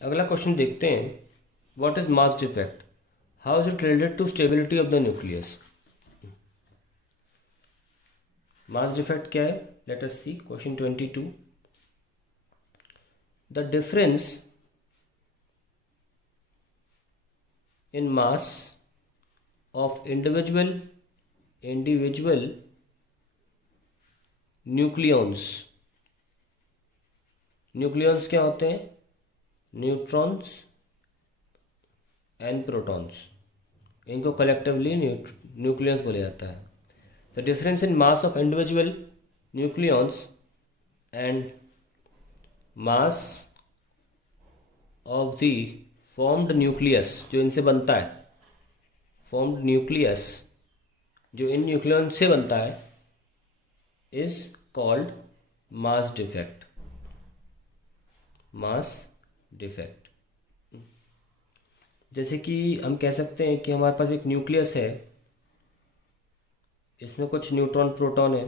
अगला क्वेश्चन देखते हैं, what is mass defect, how is it related to stability of the nucleus. Mass defect क्या है, let us see question 22। The difference in mass of individual nucleons. Nucleons क्या होते हैं, neutrons and protons, इनको collectively nucleus बोला जाता है। The difference in mass of individual nucleons and mass of the formed nucleus, जो इनसे बनता है, फॉर्म्ड न्यूक्लियस जो इन न्यूक्लियॉन से बनता है, is called mass defect. Mass defect जैसे कि हम कह सकते हैं कि हमारे पास एक न्यूक्लियस है, इसमें कुछ न्यूट्रॉन प्रोटॉन है,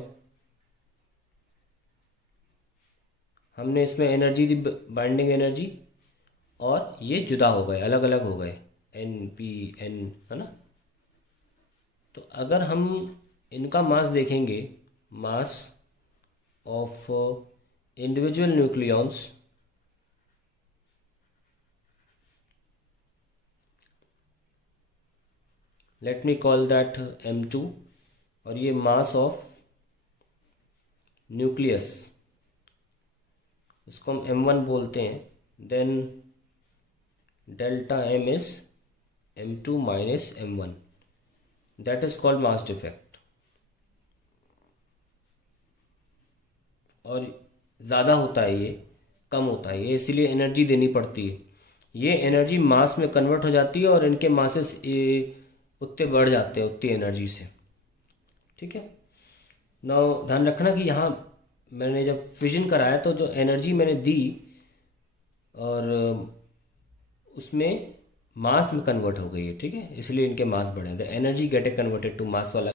हमने इसमें एनर्जी दी, बाइंडिंग एनर्जी, और ये जुदा हो गए, अलग अलग हो गए, एन पी एन, है ना। तो अगर हम इनका मास देखेंगे, मास of individual nucleons, let me call that m2, और ये मास ऑफ न्यूक्लियस, उसको हम m1 बोलते हैं, then delta m is m2 minus m1, that is called mass defect. और ज़्यादा होता है ये, कम होता है ये, इसीलिए एनर्जी देनी पड़ती है, ये एनर्जी मास में कन्वर्ट हो जाती है और इनके मासेस उतने बढ़ जाते हैं उतनी एनर्जी से, ठीक है। नाउ ध्यान रखना कि यहाँ मैंने जब फिजन कराया तो जो एनर्जी मैंने दी और उसमें मास में कन्वर्ट हो गई है, ठीक है, इसलिए इनके मास बढ़े, the energy get a converted to mass वाला।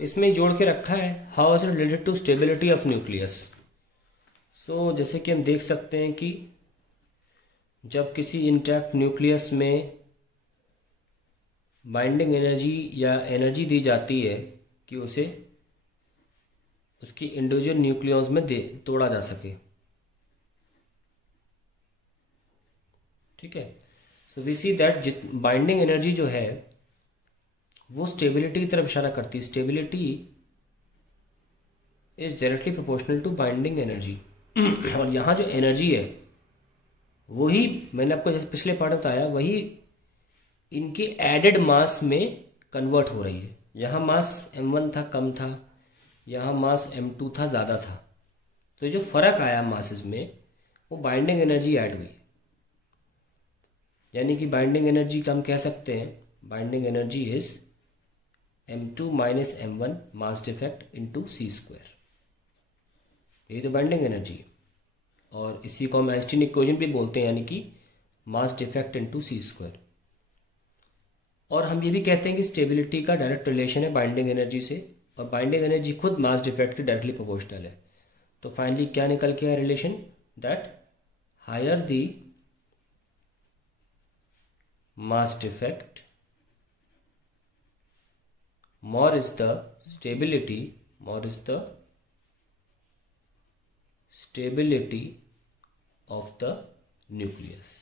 इसमें जोड़ के रखा है, how is it related to stability of nucleus. So जैसे कि हम देख सकते हैं कि जब किसी इंटैक्ट न्यूक्लियस में बाइंडिंग एनर्जी या एनर्जी दी जाती है कि उसे उसकी इंडिविजुअल न्यूक्लियॉन्स में तोड़ा जा सके, ठीक है। So we see that binding energy जो है वो स्टेबिलिटी की तरफ इशारा करती है। Stability is directly proportional to binding energy. और यहाँ जो एनर्जी है वही मैंने आपको जैसे पिछले पार्ट में बताया, वही इनके एडेड मास में कन्वर्ट हो रही है। यहाँ मास m1 था, कम था, यहाँ मास m2 था, ज़्यादा था, तो जो फर्क आया मासेस में वो बाइंडिंग एनर्जी ऐड हुई, यानी कि बाइंडिंग एनर्जी का हम कह सकते हैं, binding energy is m2 minus m1 mass defect into c², यही तो बाइंडिंग एनर्जी है। और इसी को हम आइंस्टीन इक्वेशन भी बोलते हैं, यानी कि मास डिफेक्ट इंटू c²। और हम ये भी कहते हैं कि स्टेबिलिटी का डायरेक्ट रिलेशन है बाइंडिंग एनर्जी से, और बाइंडिंग एनर्जी खुद मास डिफेक्ट के डायरेक्टली प्रोपोर्शनल है। तो फाइनली क्या निकल के आया relation, that higher the mass defect more is the stability of the nucleus।